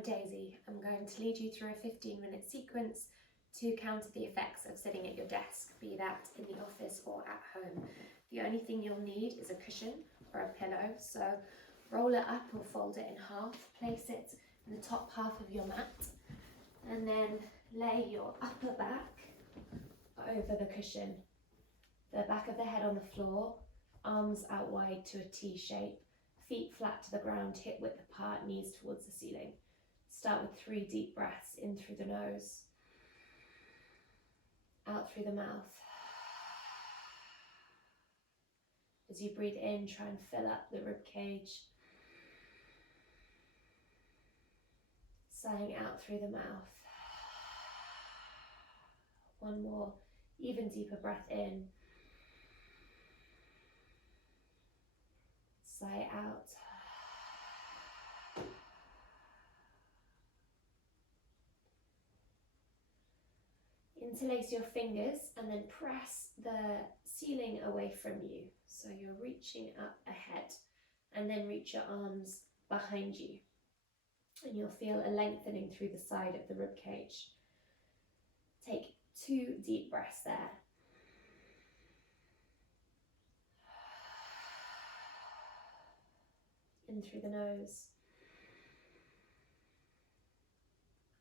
I'm Daisy. I'm going to lead you through a 15-minute sequence to counter the effects of sitting at your desk, be that in the office or at home. The only thing you'll need is a cushion or a pillow, so roll it up or fold it in half, place it in the top half of your mat, and then lay your upper back over the cushion, the back of the head on the floor, arms out wide to a T shape, feet flat to the ground, hip width apart, knees towards the ceiling. Start with 3 deep breaths in through the nose, out through the mouth. As you breathe in, try and fill up the rib cage. Sighing out through the mouth. One more, even deeper breath in. Sigh out. Interlace your fingers and then press the ceiling away from you. So you're reaching up ahead, and then reach your arms behind you. And you'll feel a lengthening through the side of the rib cage. Take 2 deep breaths there. In through the nose,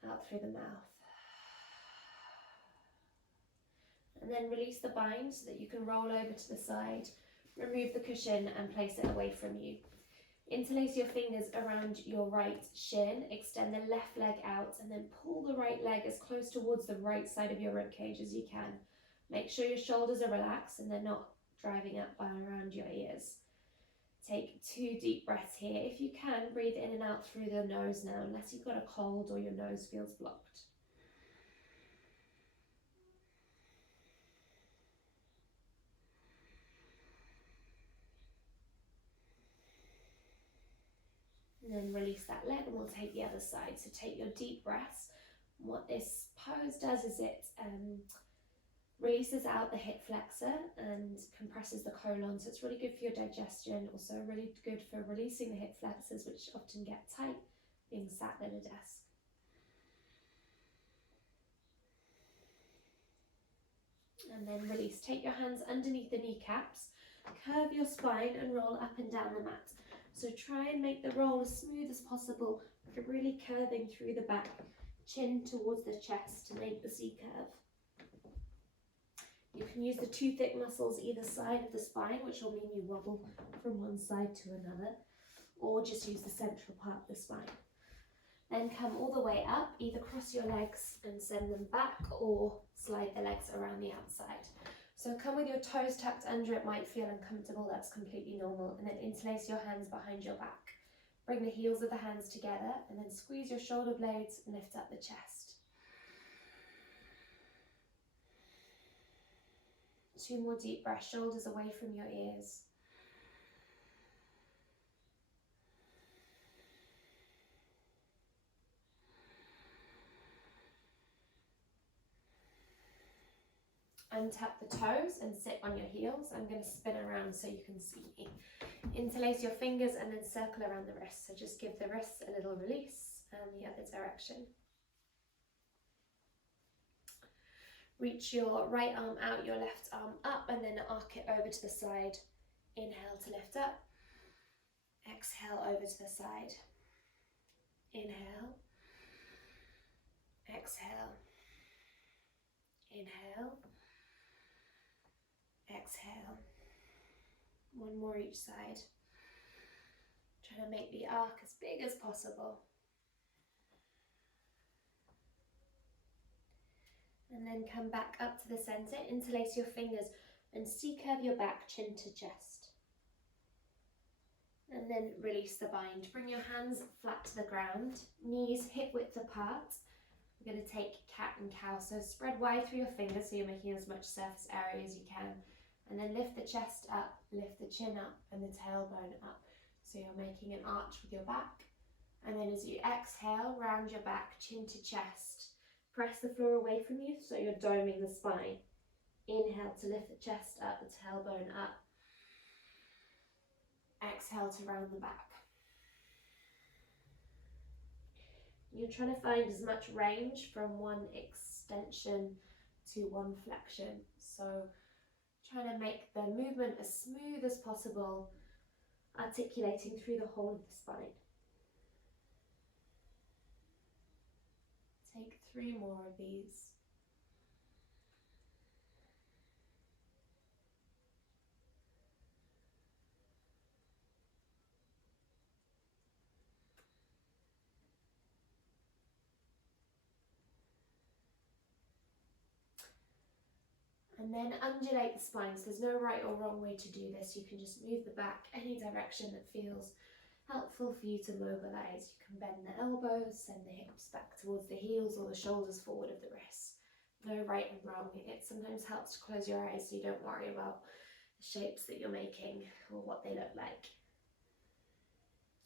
out through the mouth. And then release the bind so that you can roll over to the side, remove the cushion and place it away from you. Interlace your fingers around your right shin, extend the left leg out, and then pull the right leg as close towards the right side of your rib cage as you can. Make sure your shoulders are relaxed and they're not driving up and around your ears. Take 2 deep breaths here. If you can, breathe in and out through the nose now, unless you've got a cold or your nose feels blocked. And then release that leg and we'll take the other side. So take your deep breaths. What this pose does is it releases out the hip flexor and compresses the colon. So it's really good for your digestion, also really good for releasing the hip flexors, which often get tight being sat at a desk. And then release. Take your hands underneath the kneecaps, curve your spine and roll up and down the mat. So try and make the roll as smooth as possible, really curving through the back, chin towards the chest to make the C curve. You can use the 2 thick muscles either side of the spine, which will mean you wobble from one side to another, or just use the central part of the spine. Then come all the way up, either cross your legs and send them back or slide the legs around the outside. So come with your toes tucked under. It might feel uncomfortable, that's completely normal. And then interlace your hands behind your back. Bring the heels of the hands together and then squeeze your shoulder blades and lift up the chest. 2 more deep breaths, shoulders away from your ears. Untap the toes and sit on your heels. I'm going to spin around so you can see me. Interlace your fingers and then circle around the wrists. So just give the wrists a little release and the other direction. Reach your right arm out, your left arm up, and then arc it over to the side. Inhale to lift up. Exhale over to the side. Inhale. Exhale. Inhale. Exhale. 1 more each side. Try to make the arc as big as possible. And then come back up to the center, interlace your fingers and C-curve your back, chin to chest. And then release the bind. Bring your hands flat to the ground, knees hip width apart. We're going to take cat and cow, so spread wide through your fingers so you're making as much surface area as you can. And then lift the chest up, lift the chin up and the tailbone up. So you're making an arch with your back. And then as you exhale, round your back, chin to chest. Press the floor away from you so you're doming the spine. Inhale to lift the chest up, the tailbone up. Exhale to round the back. You're trying to find as much range from one extension to one flexion. So trying to make the movement as smooth as possible, articulating through the whole of the spine. Take 3 more of these. And then undulate the spine. So there's no right or wrong way to do this. You can just move the back any direction that feels helpful for you to mobilize. You can bend the elbows, send the hips back towards the heels or the shoulders forward of the wrists. No right and wrong. It sometimes helps to close your eyes so you don't worry about the shapes that you're making or what they look like.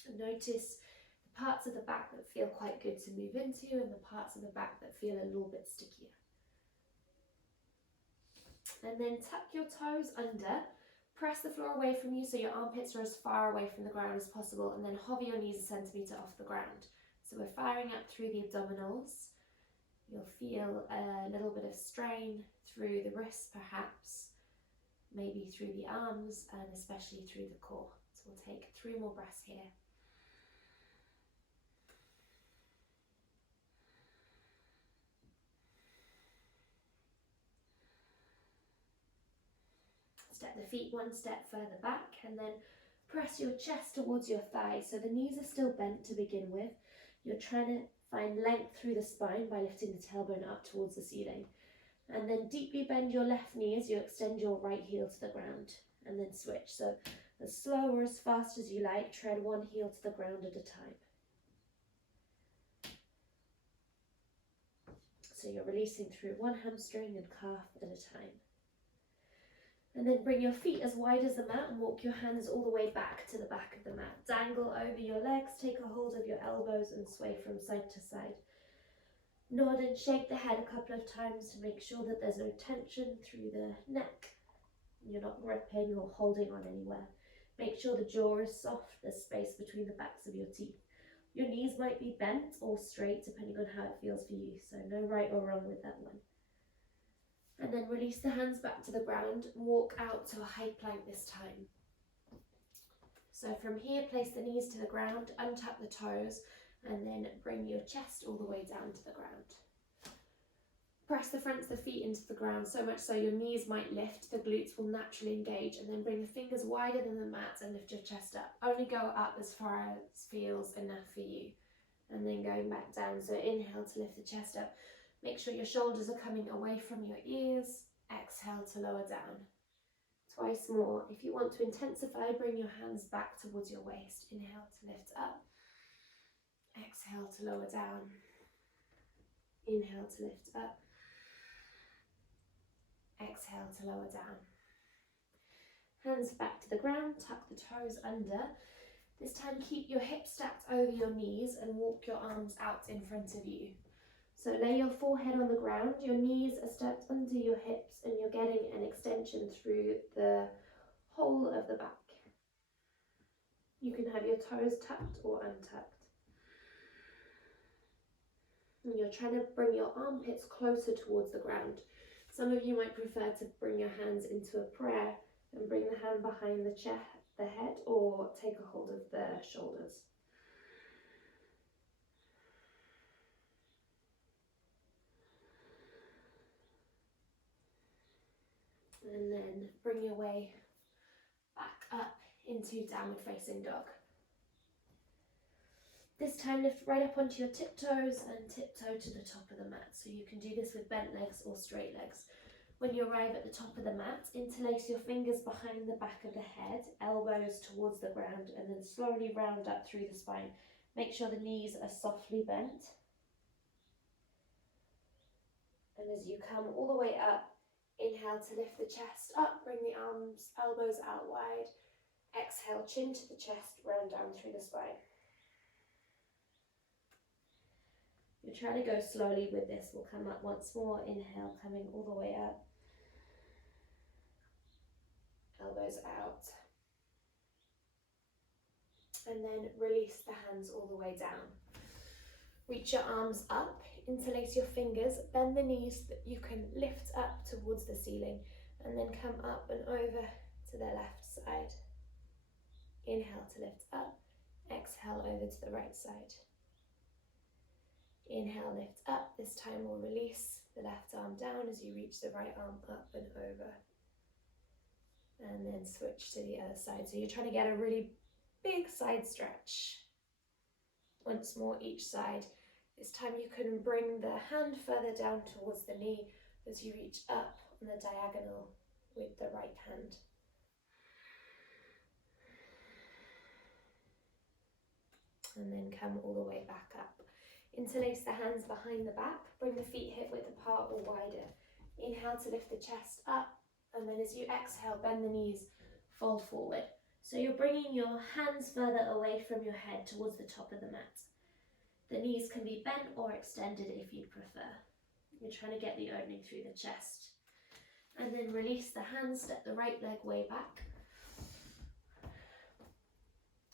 And notice the parts of the back that feel quite good to move into and the parts of the back that feel a little bit stickier. And then tuck your toes under, press the floor away from you so your armpits are as far away from the ground as possible, and then hover your knees a centimetre off the ground. So we're firing up through the abdominals. You'll feel a little bit of strain through the wrists perhaps, maybe through the arms, and especially through the core. So we'll take 3 more breaths here. Step the feet 1 step further back and then press your chest towards your thighs. So the knees are still bent to begin with. You're trying to find length through the spine by lifting the tailbone up towards the ceiling. And then deeply bend your left knee as you extend your right heel to the ground and then switch. So as slow or as fast as you like, tread one heel to the ground at a time. So you're releasing through one hamstring and calf at a time. And then bring your feet as wide as the mat and walk your hands all the way back to the back of the mat. Dangle over your legs, take a hold of your elbows and sway from side to side. Nod and shake the head a couple of times to make sure that there's no tension through the neck. You're not gripping or holding on anywhere. Make sure the jaw is soft, there's space between the backs of your teeth. Your knees might be bent or straight depending on how it feels for you, so no right or wrong with that one. And then release the hands back to the ground, walk out to a high plank this time. So from here, place the knees to the ground, untuck the toes, and then bring your chest all the way down to the ground. Press the fronts of the feet into the ground so much so your knees might lift, the glutes will naturally engage, and then bring the fingers wider than the mat and lift your chest up. Only go up as far as feels enough for you, and then going back down. So inhale to lift the chest up. Make sure your shoulders are coming away from your ears. Exhale to lower down. Twice more. If you want to intensify, bring your hands back towards your waist. Inhale to lift up. Exhale to lower down. Inhale to lift up. Exhale to lower down. Hands back to the ground, tuck the toes under. This time keep your hips stacked over your knees and walk your arms out in front of you. So lay your forehead on the ground, your knees are stacked under your hips and you're getting an extension through the whole of the back. You can have your toes tucked or untucked. And you're trying to bring your armpits closer towards the ground. Some of you might prefer to bring your hands into a prayer and bring the hand behind the head, or take a hold of the shoulders. And then bring your way back up into downward facing dog. This time lift right up onto your tiptoes and tiptoe to the top of the mat. So you can do this with bent legs or straight legs. When you arrive at the top of the mat, interlace your fingers behind the back of the head, elbows towards the ground, and then slowly round up through the spine. Make sure the knees are softly bent. And as you come all the way up, inhale to lift the chest up, bring the arms, elbows out wide. Exhale, chin to the chest, round down through the spine. You're trying to go slowly with this. We'll come up once more. Inhale, coming all the way up. Elbows out. And then release the hands all the way down. Reach your arms up, interlace your fingers, bend the knees that you can lift up towards the ceiling, and then come up and over to the left side. Inhale to lift up, exhale over to the right side. Inhale, lift up. This time we'll release the left arm down as you reach the right arm up and over. And then switch to the other side. So you're trying to get a really big side stretch. Once more each side. This time you can bring the hand further down towards the knee as you reach up on the diagonal with the right hand. And then come all the way back up. Interlace the hands behind the back, bring the feet hip width apart or wider. Inhale to lift the chest up, and then as you exhale, bend the knees, fold forward. So you're bringing your hands further away from your head towards the top of the mat. The knees can be bent or extended if you prefer. You're trying to get the opening through the chest. And then release the hands, step the right leg way back.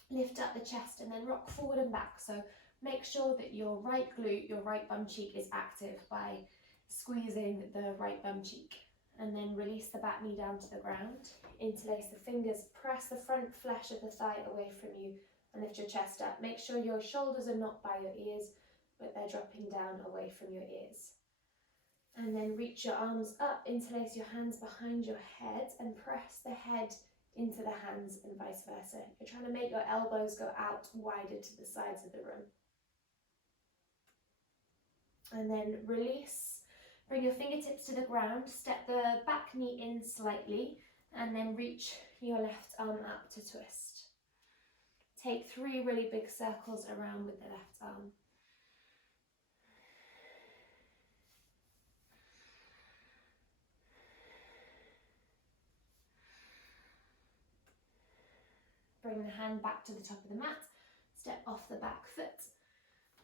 Lift up the chest and then rock forward and back. So make sure that your right glute, your right bum cheek is active by squeezing the right bum cheek. And then release the back knee down to the ground. Interlace the fingers, press the front flesh of the thigh away from you and lift your chest up. Make sure your shoulders are not by your ears, but they're dropping down away from your ears. And then reach your arms up, interlace your hands behind your head and press the head into the hands and vice versa. You're trying to make your elbows go out wider to the sides of the room. And then release, bring your fingertips to the ground, step the back knee in slightly, and then reach your left arm up to twist. Take 3 really big circles around with the left arm. Bring the hand back to the top of the mat, step off the back foot,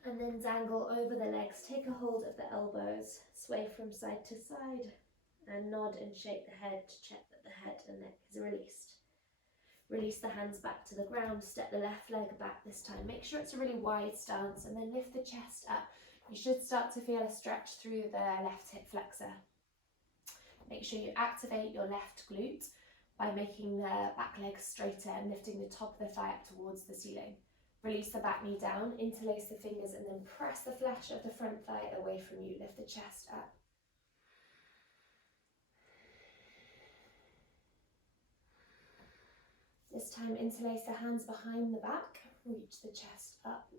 and then dangle over the legs. Take a hold of the elbows, sway from side to side, and nod and shake the head to check that the head and neck is released. Release the hands back to the ground, step the left leg back this time. Make sure it's a really wide stance, and then lift the chest up. You should start to feel a stretch through the left hip flexor. Make sure you activate your left glute by making the back leg straighter and lifting the top of the thigh up towards the ceiling. Release the back knee down, interlace the fingers, and then press the flesh of the front thigh away from you. Lift the chest up. This time, interlace the hands behind the back, reach the chest up.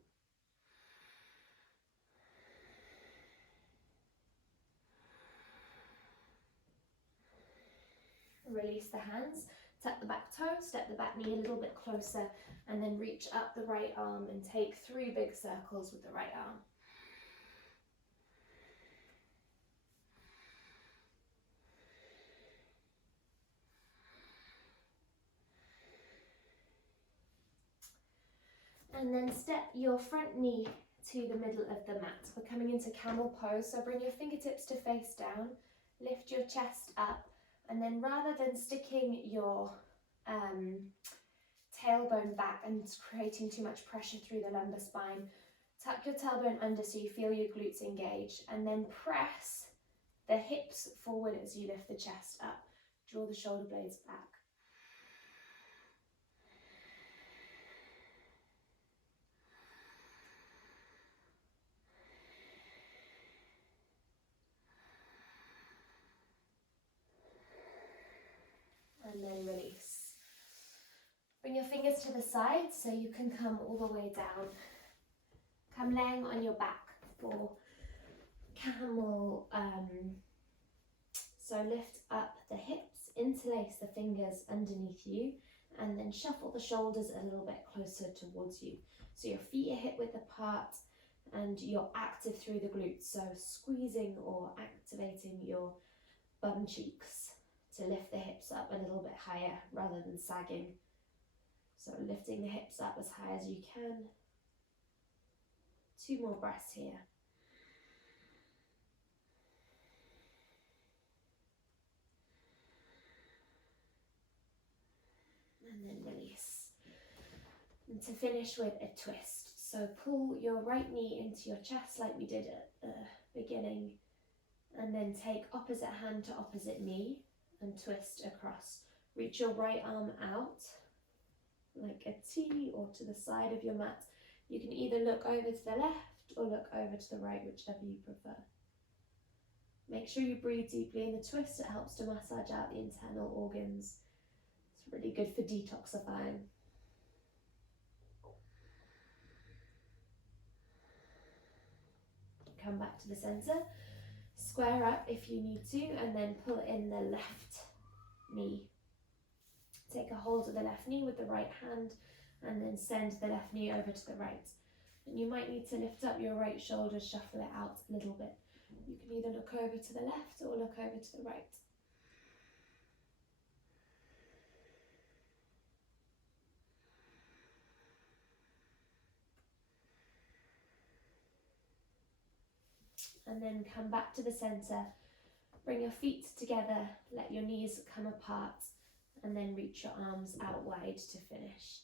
Release the hands, tap the back toe, step the back knee a little bit closer, and then reach up the right arm and take 3 big circles with the right arm. And then step your front knee to the middle of the mat. We're coming into camel pose, so bring your fingertips to face down, lift your chest up, and then rather than sticking your tailbone back and creating too much pressure through the lumbar spine, tuck your tailbone under so you feel your glutes engage, and then press the hips forward as you lift the chest up. Draw the shoulder blades back. And then release. Bring your fingers to the side so you can come all the way down. Come laying on your back for camel. So lift up the hips, interlace the fingers underneath you, and then shuffle the shoulders a little bit closer towards you. So your feet are hip width apart and you're active through the glutes. So squeezing or activating your bum cheeks to lift the hips up a little bit higher rather than sagging. So lifting the hips up as high as you can. 2 more breaths here. And then release. And to finish with a twist. So pull your right knee into your chest like we did at the beginning, and then take opposite hand to opposite knee and twist across. Reach your right arm out like a T or to the side of your mat. You can either look over to the left or look over to the right, whichever you prefer. Make sure you breathe deeply in the twist. It helps to massage out the internal organs. It's really good for detoxifying. Come back to the center. Square up if you need to, and then pull in the left knee. Take a hold of the left knee with the right hand, and then send the left knee over to the right. And you might need to lift up your right shoulder, shuffle it out a little bit. You can either look over to the left or look over to the right. And then come back to the center. Bring your feet together, let your knees come apart, and then reach your arms out wide to finish.